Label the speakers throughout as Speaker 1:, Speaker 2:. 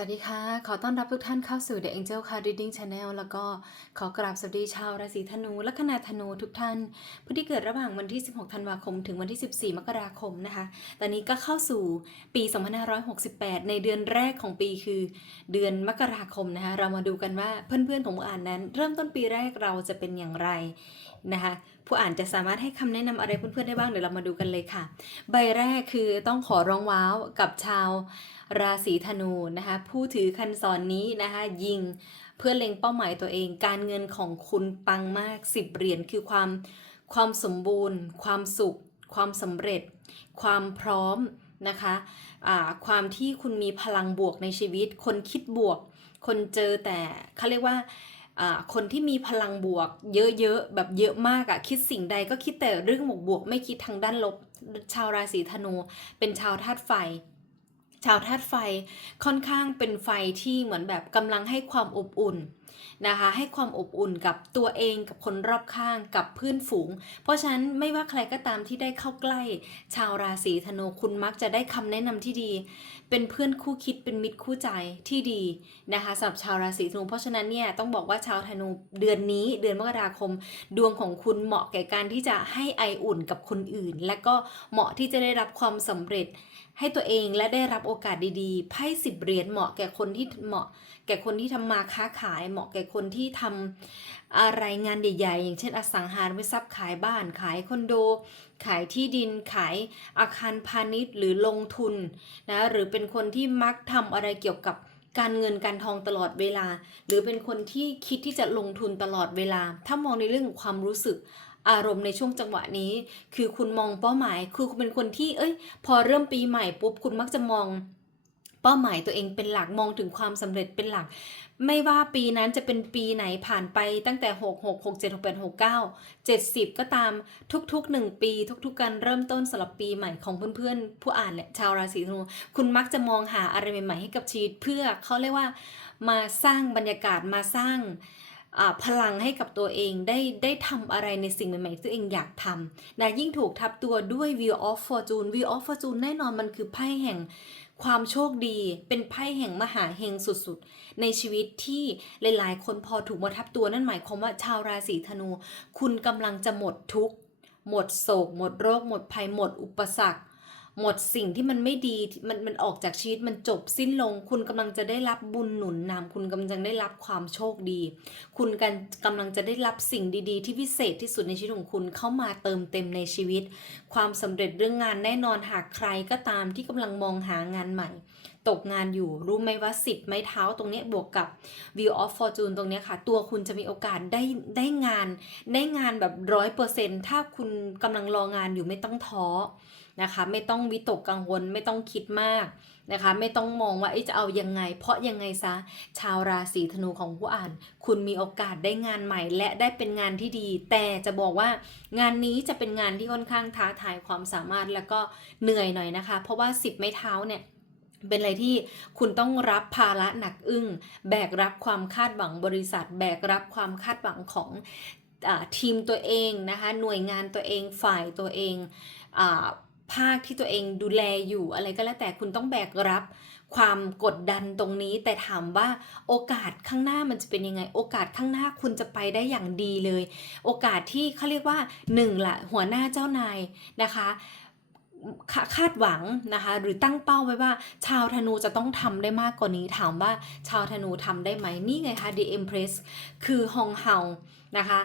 Speaker 1: สวัสดีค่ะ ขอต้อนรับทุกท่านเข้าสู่ The Angel Card Reading Channel แล้วก็ขอกราบสวัสดีชาวราศีธนูและคณะธนูทุกท่าน ผู้ที่เกิดระหว่างวันที่ 16 ธันวาคม ถึงวันที่ 14 มกราคมนะคะ ตอนนี้ก็เข้าสู่ปี 2568 ในเดือนแรกของปีคือเดือนมกราคมนะคะ เรามาดูกันว่าเพื่อนๆของผู้อ่านนั้น เริ่มต้นปีแรกเราจะเป็นอย่างไรนะคะผู้อ่านจะสามารถให้คำแนะนำอะไรเพื่อนๆได้บ้างเดี๋ยวเรามาดูกันเลยค่ะ ใบแรกคือต้องขอร้องว้าวกับชาวราศีธนูนะคะผู้ถือคันศรนนี้นะคะยิงเพื่อเล็งเป้าหมายตัวเอง การเงินของคุณปังมาก10เหรียญคือความความสมบูรณ์ ความสุข ความสำเร็จ ความพร้อมนะคะความที่คุณมีพลังบวกในชีวิต คนคิดบวก คนเจอแต่เขาเรียกว่า คนที่มีพลังบวก เยอะๆแบบเยอะมากอะคิดสิ่งใดก็คิดแต่เรื่องบวกๆไม่คิดทางด้านลบชาวราศีธนู เป็นชาวธาตุไฟ ชาวธาตุไฟค่อนข้างเป็นไฟที่เหมือนแบบกำลังให้ความอบอุ่นนะคะให้ความอบอุ่นกับตัวเองกับคนรอบข้างกับเพื่อนฝูง เพราะฉะนั้นไม่ว่าใครก็ตามที่ได้เข้าใกล้ ชาวราศีธนูคุณมักจะได้คำแนะนำที่ดี เป็นเพื่อนคู่คิดเป็นมิตรคู่ใจที่ดีนะคะสำหรับชาวราศีธนู เพราะฉะนั้นเนี่ยต้องบอกว่าชาวธนูเดือนนี้เดือนมกราคม ดวงของคุณเหมาะแก่การที่จะให้ไออุ่นกับคนอื่น และก็เหมาะที่จะได้รับความสำเร็จให้ตัวเองและได้รับโอกาสดีๆ ไพ่สิบเหรียญเหมาะแก่คนที่เหมาะ แก่คนที่ทำมาค้าขาย เหมาะแก่คนที่ทำอะไรงานใหญ่ๆ อย่างเช่น อสังหาริมทรัพย์ขายบ้านขายคอนโด ขายที่ดินขายอาคารพาณิชย์หรือลงทุนนะหรือเป็นคนที่มักทำอะไรเกี่ยวกับการเงินการทองตลอดเวลา หรือเป็นคนที่คิดที่จะลงทุนตลอดเวลา ถ้ามองในเรื่องของความรู้สึก อารมณ์ในช่วงจังหวะนี้ คือคุณมองเป้าหมาย คือคุณเป็นคนที่ เอ้ย พอเริ่มปีใหม่ปุ๊บคุณมักจะมองเป้าหมายตัวเองเป็นหลักมองถึงความสำเร็จเป็นหลัก ไม่ว่าปีนั้นจะเป็นปีไหนผ่านไปตั้งแต่ 6 6 6 7 6 8 6 9 70 ก็ตามทุกๆ 1 ปี ทุกๆ การเริ่มต้นสำหรับปีใหม่ของเพื่อนๆ ผู้อ่านเนี่ยชาวราศีธนูคุณมักจะมองหาอะไรใหม่ๆให้กับชีวิตเพื่อเขาเรียกว่ามาสร้างบรรยากาศมาสร้าง พลังให้กับตัวเองได้ได้ทำอะไรในสิ่งใหม่ๆที่ตัวเองอยากทำนะยิ่งถูกทับตัวด้วย Wheel of Fortune Wheel of Fortune แน่นอนมันคือไพ่แห่งความโชคดีเป็นไพ่แห่งมหาเฮงสุดๆ ในชีวิตที่หลายๆ คนพอถูกมาทับตัวนั่นหมายความว่าชาวราศีธนู คุณกำลังจะหมดทุกข์ หมดโศก หมดโรค หมดภัยหมดอุปสรรค หมดสิ่งที่มันไม่ดีมันมันออกจากชีวิตมันจบสิ้นลง คุณกำลังจะได้รับบุญหนุนนำคุณกำลังจะได้รับความโชคดี คุณกันกำลังจะได้รับสิ่งดีๆ ที่พิเศษที่สุดในชีวิตของคุณเข้ามาเติมเต็มในชีวิต ความสำเร็จเรื่องงานแน่นอนหากใครก็ตามที่กำลังมองหางานใหม่ ตกงานอยู่รู้ไหมว่า10ไม้เท้าตรงนี้บวกกับ View of Fortune ตรงนี้ค่ะ ตัวคุณจะมีโอกาสได้ได้งาน ได้งานแบบร้อยเปอร์เซ็นถ้าคุณกำลังรองานอยู่ไม่ต้องท้อ นะคะ ไม่ต้องวิตกกังวลไม่ต้องคิดมากนะคะ ไม่ต้องมองว่าจะเอายังไง เพราะยังไงซะชาวราศีธนูของผู้อ่าน คุณมีโอกาสได้งานใหม่ และได้เป็นงานที่ดี แต่จะบอกว่างานนี้จะเป็นงานที่ค่อนข้างท้าทายความสามารถแล้วก็เหนื่อยหน่อยนะคะ เพราะว่า10ไม้เท้าเนี่ยเป็นอะไรที่คุณต้องรับภาระหนักอึ้ง แบกรับความคาดหวังบริษัท แบกรับความคาดหวังของอทีมตัวเองนะคะ หน่วยงานตัวเองฝ่ายตัวเองอ ภาคที่ตัวเองดูแลอยู่อะไรก็แล้วแต่คุณต้องแบกรับ ความกดดันตรงนี้ แต่ถามว่าโอกาสข้างหน้ามันจะเป็นยังไง โอกาสข้างหน้าคุณจะไปได้อย่างดีเลย โอกาสที่เขาเรียกว่าหนึ่งละหัวหน้าเจ้านายนะคะคาคาดหวังนะคะหรือตั้งเป้าไว้ว่า ชาวธนูจะต้องทำได้มากกว่านี้ ถามว่าชาวธนูทำได้ไหมนี่ไงคะ The Empress คือฮองเฮานะคะ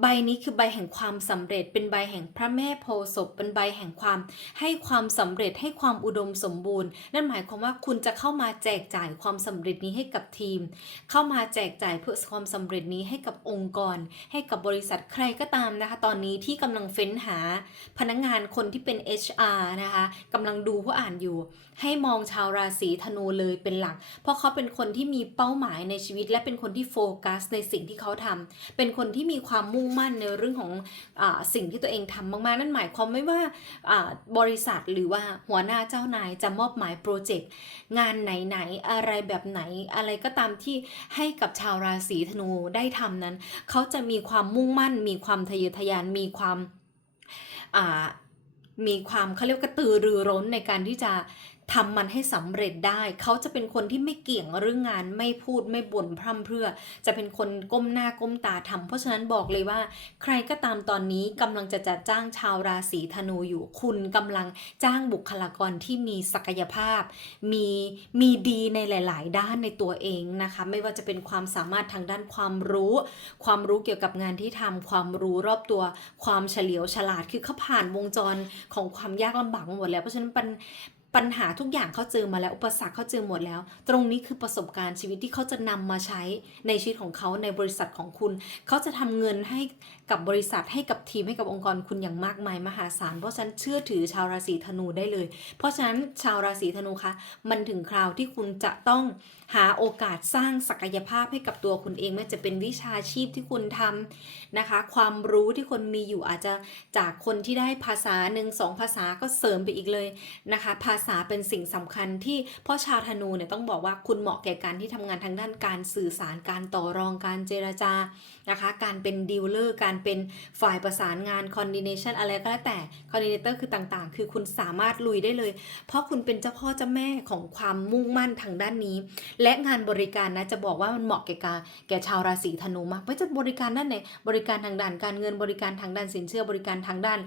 Speaker 1: ใบนี้คือใบแห่งความสำเร็จ เป็นใบแห่งพระแม่โพศพเป็นใบแห่งความให้ความสำเร็จให้ความอุดมสมบูรณ์ นั่นหมายความว่าคุณจะเข้ามาแจกจ่ายความสำเร็จนี้ให้กับทีม เข้ามาแจกจ่ายเพื่อความสำเร็จนี้ให้กับองค์กร ให้กับบริษัทใครก็ตามนะคะ ตอนนี้ที่กำลังเฟ้นหา พนักงานคนที่เป็น HR นะคะกำลังดูผู้อ่านอยู่ ให้มองชาวราศีธนูเลยเป็นหลัก เพราะเขาเป็นคนที่มีเป้าหมายในชีวิต และเป็นคนที่โฟกัสในสิ่งที่เขาทำเป็นคนที่มีความมุ่งมั่นในเรื่องของอสิ่งที่ตัวเองทำมากๆ นั่นหมายความไม่ว่าบริษัทหรือว่าหัวหน้าเจ้านายจะมอบหมายโปรเจกต์งานไหนๆอะไรแบบไหนอะไรก็ตามที่ให้กับชาวราศีธนูได้ทำนั้น เขาจะมีความมุ่งมั่น มีความทะเยอทะยานมีความมีความเขาเรียกว่ากระตือรือร้นในการที่จะ ทำมันให้สำเร็จได้ เขาจะเป็นคนที่ไม่เกี่ยงเรื่องงานไม่พูดไม่บ่นพร่ำเพรื่อ จะเป็นคนก้มหน้าก้มตาทำเพราะฉะนั้นบอกเลยว่า ใครก็ตามตอนนี้กำลังจะจัดจ้างชาวราศีธนูอยู่ คุณกำลังจ้างบุคลากรที่มีศักยภาพ มีมีดีในหลาย ๆ ด้านในตัวเองนะคะ ไม่ว่าจะเป็นความสามารถทางด้านความรู้ ความรู้เกี่ยวกับงานที่ทำความรู้รอบตัว ความเฉลียวฉลาดคือเขาผ่านวงจรของความยากลำบากมาหมดแล้วเพราะฉะนั้น ปัญหาทุกอย่างเขาเจอมาแล้วอุปสรรคเขาเจอหมดแล้ว ตรงนี้คือประสบการณ์ชีวิตที่เขาจะนำมาใช้ในชีวิตของเขาในบริษัทของคุณ เขาจะทำเงินให้กับบริษัทให้กับทีมให้กับองค์กรคุณอย่างมากมายมหาศาลเพราะฉะนั้นเชื่อถือชาวราศีธนูได้เลย เพราะฉะนั้นชาวราศีธนูคะมันถึงคราวที่คุณจะต้อง หาโอกาสสร้างศักยภาพให้กับตัวคุณเองไม่ว่าจะเป็นวิชาชีพที่คุณทำนะคะ ความรู้ที่คนมีอยู่อาจจะจากคนที่ได้ภาษาหนึ่งสองภาษาก็เสริมไปอีกเลยนะคะ ภาษาเป็นสิ่งสำคัญที่พ่อชาวธนูเนี่ยต้องบอกว่าคุณเหมาะแก่การที่ทำงานทางด้านการสื่อสารการต่อรองการเจรจา นะคะ การเป็นดีลเลอร์การเป็นฝ่ายประสานงานคอนดิเนชันอะไรก็แล้วแต่คอนดิเนเตอร์คือต่างๆ คือคุณสามารถลุยได้เลย เพราะคุณเป็นเจ้าพ่อเจ้าแม่ของความมุ่งมั่นทางด้านนี้ และงานบริการนะจะบอกว่ามันเหมาะแก่การแก่ชาวราศีธนูมากไม่จะบริการด้านไหนบริการทางด้านการเงินบริการทางด้านสินเชื่อบริการทางด้าน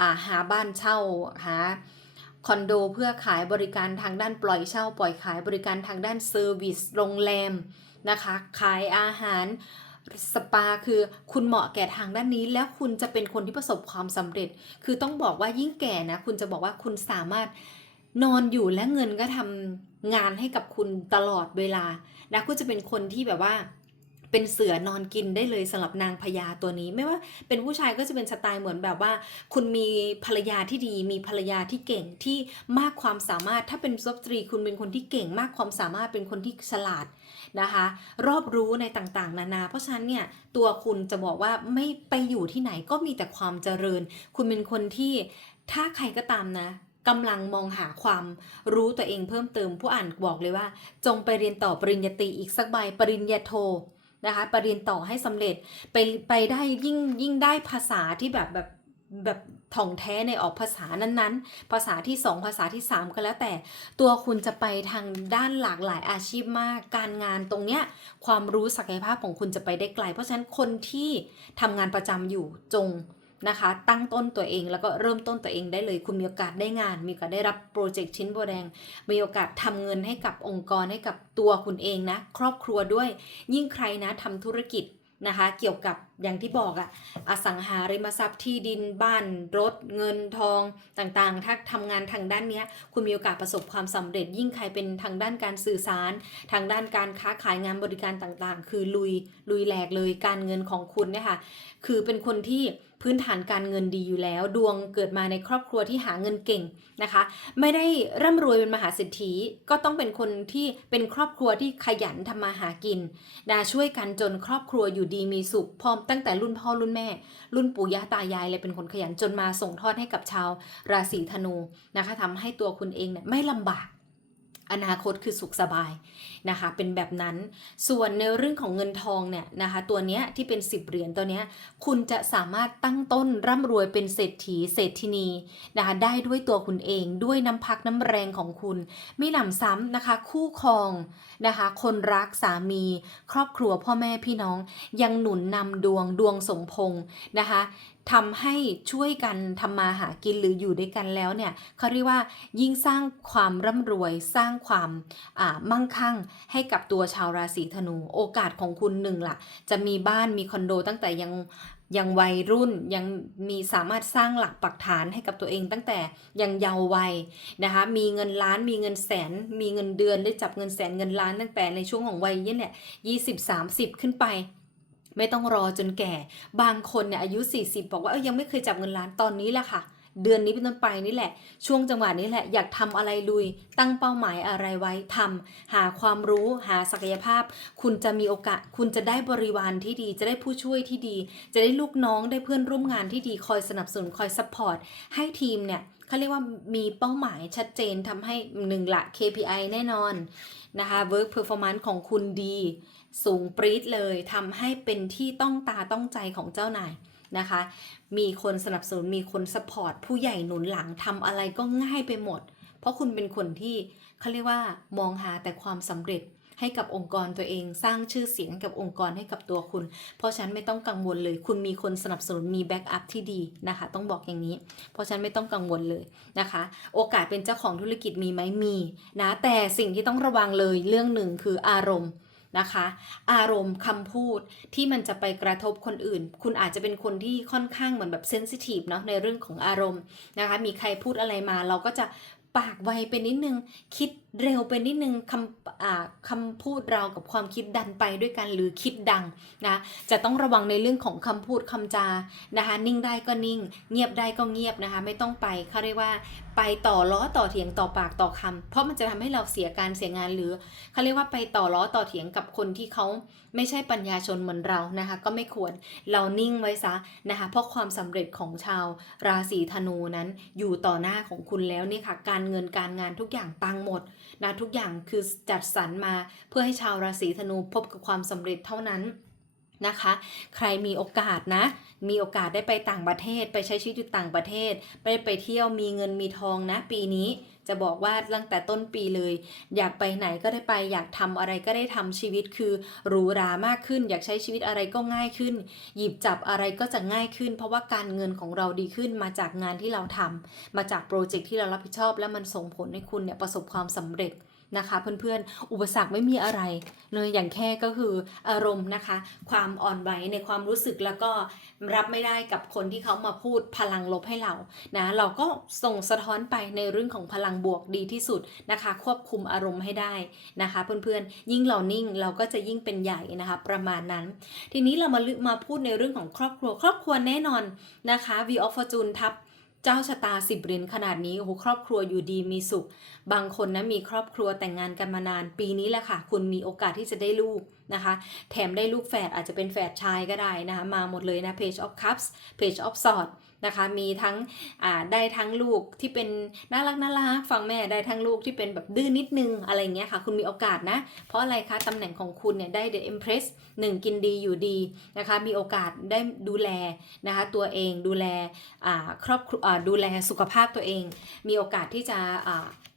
Speaker 1: อาหาบ้านเช่าหาคอนโดเพื่อขายบริการทางด้านปล่อยเช่า ปล่อยขายบริการทางด้านเซอร์วิสโรงแรมนะคะ ขายอาหาร สปาคือคุณเหมาะแก่ทางด้านนี้ แล้วคุณจะเป็นคนที่ประสบความสำเร็จ คือต้องบอกว่ายิ่งแก่นะ คุณจะบอกว่าคุณสามารถนอนอยู่และเงินก็ทำงานให้กับคุณตลอดเวลานะคุณจะเป็นคนที่แบบว่า เป็นเสือนอนกินได้เลยสำหรับนางพญาตัวนี้ ไม่ว่าเป็นผู้ชายก็จะเป็นสไตล์เหมือนแบบว่า คุณมีภรรยาที่ดี มีภรรยาที่เก่งที่มากความสามารถถ้าเป็นซบตรีคุณเป็นคนที่เก่งมากความสามารถเป็นคนที่ฉลาดนะคะ รอบรู้ในต่างๆ นานา เพราะฉะนั้นเนี่ยตัวคุณจะบอกว่าไม่ไปอยู่ที่ไหนก็มีแต่ความเจริญ คุณเป็นคนที่ถ้าใครก็ตามนะกำลังมองหาความรู้ตัวเองเพิ่มเติม ผู้อ่านบอกเลยว่า จงไปเรียนต่อปริญญาตรีอีกสักใบปริญญาโท นะคะไปเรียนต่อให้สำเร็จไปไปได้ยิ่งยิ่งได้ภาษาที่แบบแบบแบบถ่องแท้ในออกภาษานั้นๆ ภาษาที่ 2 ภาษาที่ 3 ก็แล้วแต่ ตัวคุณจะไปทางด้านหลากหลายอาชีพมาก การงานตรงเนี้ยความรู้ศักยภาพของคุณจะไปได้ไกล เพราะฉะนั้นคนที่ทำงานประจำอยู่จง นะคะ ตั้งต้นตัวเองแล้วก็เริ่มต้นตัวเองได้เลย คุณมีโอกาสได้งาน มีโอกาสได้รับโปรเจกต์ชิ้นโบแดง มีโอกาสทำเงินให้กับองค์กรให้กับตัวคุณเองนะ ครอบครัวด้วย ยิ่งใครนะทำธุรกิจนะคะเกี่ยวกับอย่างที่บอกอะอสังหาริมทรัพย์ที่ดินบ้านรถเงินทองต่างๆ ถ้าทำงานทางด้านเนี้ยคุณมีโอกาสประสบความสำเร็จ ยิ่งใครเป็นทางด้านการสื่อสาร ทางด้านการค้าขายงานบริการต่างๆ คือลุยลุยแหลกเลยการเงินของคุณเนี่ยค่ะคือเป็นคนที่ พื้นฐานการเงินดีอยู่แล้ว ดวงเกิดมาในครอบครัวที่หาเงินเก่งนะคะ ไม่ได้ร่ำรวยเป็นมหาเศรษฐีก็ต้องเป็นคนที่เป็นครอบครัวที่ขยันทำมาหากินนะช่วยกันจนครอบครัวอยู่ดีมีสุขพร้อมตั้งแต่รุ่นพ่อรุ่นแม่ รุ่นปู่ย่าตายายเลยเป็นคนขยันจนมาส่งทอดให้กับชาวราศีธนูนะคะทำให้ตัวคุณเองเนี่ยไม่ลำบาก อนาคตคือสุขสบายนะคะเป็นแบบนั้นส่วนในเรื่องของเงินทองเนี่ยนะคะตัวเนี้ยที่เป็น 10 เหรียญตัวเนี้ยคุณจะสามารถตั้งต้นร่ำรวยเป็นเศรษฐีเศรษฐินีนะคะได้ด้วยตัวคุณเองด้วยน้ำพักน้ำแรงของคุณ ไม่หนำซ้ำนะคะคู่ครองนะคะคนรักสามี ครอบครัวพ่อแม่พี่น้องยังหนุนนำดวงดวงสมพงษ์นะคะ ทำให้ช่วยกันทำมาหากินหรืออยู่ด้วยกันแล้วเนี่ยเขาเรียกว่ายิ่งสร้างความร่ำรวยสร้างความมั่งคั่งให้กับตัวชาวราศีธนู โอกาสของคุณหนึ่งล่ะ จะมีบ้านมีคอนโดตั้งแต่ยังยังวัยรุ่นยังมีสามารถสร้างหลักปักฐานให้กับตัวเองตั้งแต่ยังเยาว์วัยนะคะมีเงินล้านมีเงินแสน มีเงินเดือนได้จับเงินแสนเงินล้านตั้งแต่ในช่วงของวัยเนี่ยยี่สิบสามสิบขึ้นไป ไม่ต้องรอจนแก่ บางคนเนี่ยอายุ 40 บอกว่าเออยังไม่เคยจับเงินล้านตอนนี้แหละค่ะ เดือนนี้เป็นต้นไปนี่แหละ ช่วงจังหวะนี้แหละ อยากทำอะไรลุย ตั้งเป้าหมายอะไรไว้ทำหาความรู้หาศักยภาพ คุณจะมีโอกาส คุณจะได้บริวารที่ดี จะได้ผู้ช่วยที่ดี จะได้ลูกน้องได้เพื่อนร่วมงานที่ดีคอยสนับสนุนคอยซัพพอร์ตให้ทีมเนี่ย เขาเรียกว่ามีเป้าหมายชัดเจนทำให้หนึ่งละ KPI แน่นอนนะคะ work performance ของคุณดี สูงปรี๊ดเลยทำให้เป็นที่ต้องตาต้องใจของเจ้านายนะคะ มีคนสนับสนุนมีคนสปอร์ตผู้ใหญ่หนุนหลังทำอะไรก็ง่ายไปหมด เพราะคุณเป็นคนที่เขาเรียกว่ามองหาแต่ความสำเร็จ ให้กับองค์กรตัวเอง สร้างชื่อเสียงกับองค์กรให้กับตัวคุณ เพราะฉะนันไม่ต้องกังวลเลย คุณมีคนสนับสนุนมีแบ็กอัพที่ดีนะคะ ต้องบอกอย่างนี้ เพราะฉะนันไม่ต้องกังวลเลยนะคะ โอกาสเป็นเจ้าของธุรกิจมีไหมมีนะแต่สิ่งที่ต้องระวังเลยเรื่องหนึ่งคืออารมณ์นะคะ อารมณ์คำพูดที่มันจะไปกระทบคนอื่น คุณอาจจะเป็นคนที่ค่อนข้างเหมือนแบบเซนซิทีฟเนาะในเรื่องของอารมณ์นะคะ มีใครพูดอะไรมาเราก็จะปากไวไปนิดนึงคิด เร็วไปนิดนึงคำคำพูดเรากับความคิดดันไปด้วยกันหรือคิดดังนะจะต้องระวังในเรื่องของคำพูดคำจานะคะนิ่งได้ก็นิ่ง เงียบได้ก็เงียบนะคะไม่ต้องไปเขาเรียกว่าไปต่อล้อต่อเถียงต่อปากต่อคำเพราะมันจะทำให้เราเสียการเสียงานหรือเขาเรียกว่าไปต่อล้อต่อเถียงกับคนที่เขาไม่ใช่ปัญญาชนเหมือนเรานะคะก็ไม่ควรเรานิ่งไว้ซะนะคะเพราะความสำเร็จของชาวราศีธนูนั้นอยู่ต่อหน้าของคุณแล้วเนี่ยค่ะการเงินการงานทุกอย่างปังหมดนะทุกอย่างคือจัดสรรมาเพื่อให้ชาวราศีธนูพบกับความสำเร็จเท่านั้นนะคะ ใครมีโอกาสนะ มีโอกาสได้ไปต่างประเทศ ไปใช้ชีวิตอยู่ต่างประเทศ ไปไปเที่ยวมีเงินมีทองนะ ปีนี้ จะบอกว่าตั้งแต่ต้นปีเลย อยากไปไหนก็ได้ไป อยากทำอะไรก็ได้ทำชีวิตคือหรูหรามากขึ้น อยากใช้ชีวิตอะไรก็ง่ายขึ้น หยิบจับอะไรก็จะง่ายขึ้น เพราะว่าการเงินของเราดีขึ้นมาจากงานที่เราทำมาจากโปรเจกต์ที่เรารับผิดชอบ แล้วมันส่งผลให้คุณเนี่ยประสบความสำเร็จ นะคะเพื่อนๆ อุปสรรคไม่มีอะไรเลยอย่างแค่ก็คืออารมณ์นะคะ ความอ่อนไหวในความรู้สึกแล้วก็รับไม่ได้กับคนที่เขามาพูดพลังลบให้เรานะเราก็ส่งสะท้อนไปในเรื่องของพลังบวกดีที่สุดนะคะ ควบคุมอารมณ์ให้ได้นะคะ เพื่อนๆ ยิ่งเรานิ่งเราก็จะยิ่งเป็นใหญ่นะคะ ประมาณนั้น ทีนี้เรามามาพูดในเรื่องของครอบครัวครอบครัวแน่นอนนะคะ V of Fortune ทับ เจ้าชะตาสิบเหรียญขนาดนี้โอ้โหครอบครัวอยู่ดีมีสุข บางคนนะมีครอบครัวแต่งงานกันมานาน ปีนี้แหละค่ะ คุณมีโอกาสที่จะได้ลูกนะคะ แถมได้ลูกแฝดอาจจะเป็นแฝดชายก็ได้นะคะ มาหมดเลยนะ Page of Cups Page of Swords นะคะ มีทั้งได้ทั้งลูกที่เป็นน่ารักน่ารักฟังแม่ได้ทั้งลูกที่เป็นแบบดื้อนิดนึงอะไรเงี้ยค่ะ คุณมีโอกาสนะ เพราะอะไรคะตำแหน่งของคุณเนี่ยได้ The Empress 1กินดีอยู่ดีนะคะ มีโอกาสได้ดูแลนะคะตัวเองดูแลครอบครัวดูแลสุขภาพตัวเอง มีโอกาสที่จะ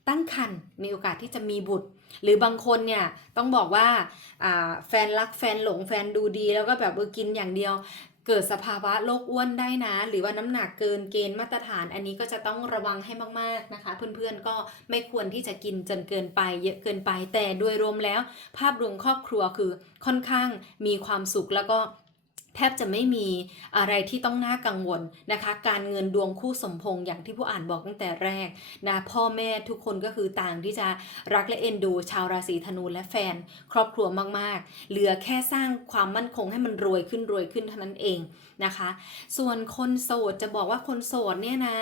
Speaker 1: ตั้งครรภ์มีโอกาสที่จะมีบุตร หรือบางคนเนี่ยต้องบอกว่าอ่าแฟนรักแฟนหลงแฟนดูดีแล้วก็แบบเออกินอย่างเดียว เกิดสภาวะโรคอ้วนได้นะ หรือว่าน้ำหนักเกินเกณฑ์มาตรฐาน อันนี้ก็จะต้องระวังให้มากๆนะคะ เพื่อนๆก็ไม่ควรที่จะกินจนเกินไป เยอะเกินไปแต่โดยรวมแล้ว ภาพรวมครอบครัวคือค่อนข้างมีความสุขแล้วก็ แทบจะไม่มีอะไรที่ต้องน่ากังวลนะคะ การเงินดวงคู่สมพงษ์อย่างที่ผู้อ่านบอกตั้งแต่แรกนะพ่อแม่ทุกคนก็คือต่างที่จะรักและเอ็นดูชาวราศีธนูและแฟน ครอบครัวมากๆ เหลือแค่สร้างความมั่นคงให้มันรวยขึ้นรวยขึ้นเท่านั้นเองนะคะ ส่วนคนโสดจะบอกว่าคนโสดเนี่ยนะ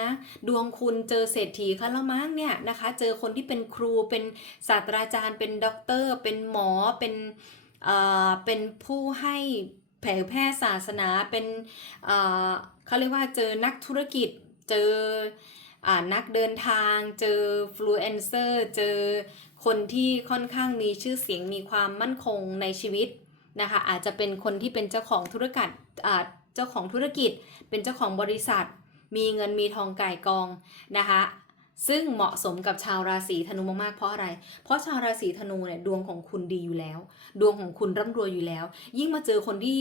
Speaker 1: ดวงคุณเจอเศรษฐีคะแล้วมั้งเนี่ยนะคะ เจอคนที่เป็นครูเป็นศาสตราจารย์ เป็นด็อกเตอร์ เป็นหมอเป็นเอ่อเป็นผู้ให้ เผยแพร่ศาสนาเป็นเอ่อเขาเรียกว่าเจอนักธุรกิจ เจออ่านักเดินทาง เจอฟลูเอนเซอร์เจอคนที่ค่อนข้างมีชื่อเสียงมีความมั่นคงในชีวิตนะคะอาจจะเป็นคนที่เป็นเจ้าของธุรกิจอ่าเจ้าของธุรกิจ เป็นเจ้าของบริษัท มีเงินมีทองไก่กองนะคะ ซึ่งเหมาะสมกับชาวราศีธนูมากๆเพราะอะไร เพราะชาวราศีธนูเนี่ยดวงของคุณดีอยู่แล้ว ดวงของคุณร่ำรวยอยู่แล้ว ยิ่งมาเจอคนที่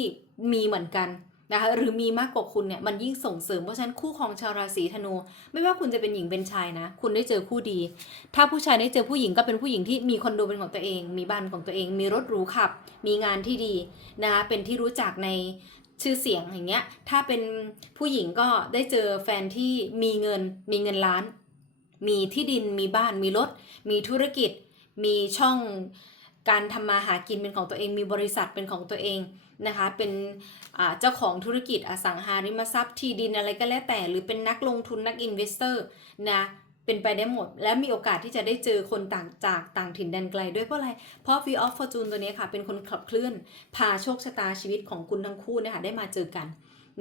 Speaker 1: มีเหมือนกันนะคะหรือมีมากกว่าคุณเนี่ยมันยิ่งส่งเสริมเพราะฉะนั้นคู่ของชาวราศีธนู ไม่ว่าคุณจะเป็นหญิงเป็นชายนะ คุณได้เจอคู่ดี ถ้าผู้ชายได้เจอผู้หญิงก็เป็นผู้หญิงที่มีคอนโดเป็นของตัวเอง มีบ้านของตัวเอง มีรถหรูขับ มีงานที่ดีนะคะเป็นที่รู้จักในชื่อเสียงอย่างเงี้ยถ้าเป็นผู้หญิงก็ได้เจอแฟนที่มีเงินมีเงินล้าน มีที่ดินมีบ้านมีรถ มีธุรกิจ มีช่องการทำมาหากินเป็นของตัวเอง มีบริษัทเป็นของตัวเองนะคะ เป็นเจ้าของธุรกิจอสังหาริมทรัพย์ที่ดินอะไรก็แล้วแต่ หรือเป็นนักลงทุนนักอินเวสเตอร์นะเป็นไปได้หมด และมีโอกาสที่จะได้เจอคนต่างจากต่างถิ่นแดนไกลด้วยเพราะอะไร เพราะ V of Fortune ตัวนี้ค่ะ เป็นคนขับเคลื่อน พาโชคชะตาชีวิตของคุณทั้งคู่นี่ยค่ะได้มาเจอกัน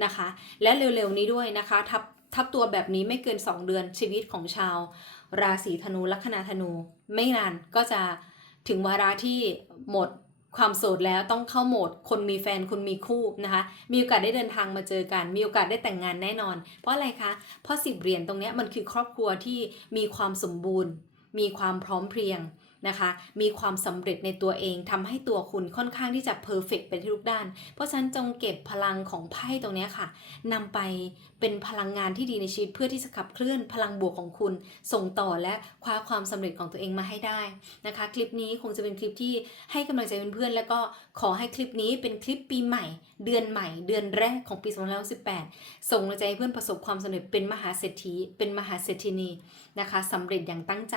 Speaker 1: นะคะ และเร็วๆนี้ด้วยนะคะทับ ทับตัวแบบนี้ไม่เกิน 2 เดือนชีวิตของชาว ราศีธนูลัคนาธนู ไม่นานก็จะถึงวาระที่หมดความโสดแล้วต้องเข้าโหมด คนมีแฟนคนมีคู่นะคะ มีโอกาสได้เดินทางมาเจอกัน มีโอกาสได้แต่งงานแน่นอน เพราะอะไรคะ เพราะสิบเหรียญตรงนี้มันคือครอบครัวที่มีความสมบูรณ์ มีความพร้อมเพรียง นะคะ มีความสำเร็จในตัวเองทำให้ตัวคุณค่อนข้างที่จะเพอร์เฟกไปทุกด้าน เพราะฉะนั้นจงเก็บพลังของไพ่ตรงนี้ค่ะนำไปเป็นพลังงานที่ดีในชีวิตเพื่อที่จะขับเคลื่อนพลังบวกของคุณ ส่งต่อและคว้าความสำเร็จของตัวเองมาให้ได้นะคะ คลิปนี้คงจะเป็นคลิปที่ให้กำลังใจเพื่อนๆแล้วก็ขอให้คลิปนี้เป็นคลิปปีใหม่ เดือนใหม่ เดือนแรกของปี2018ส่งกำลังใจให้เพื่อนประสบความสำเร็จเป็นมหาเศรษฐีเป็นมหาเศรษฐินีนะคะสำเร็จอย่างตั้งใจ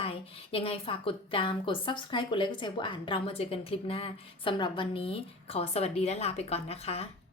Speaker 1: ยังไงฝากกดตามกดด subscribe กดไลค์กดแชร์ผู้อ่าน เรามาเจอกันคลิปหน้าสำหรับวันนี้ขอสวัสดีและลาไปก่อนนะคะ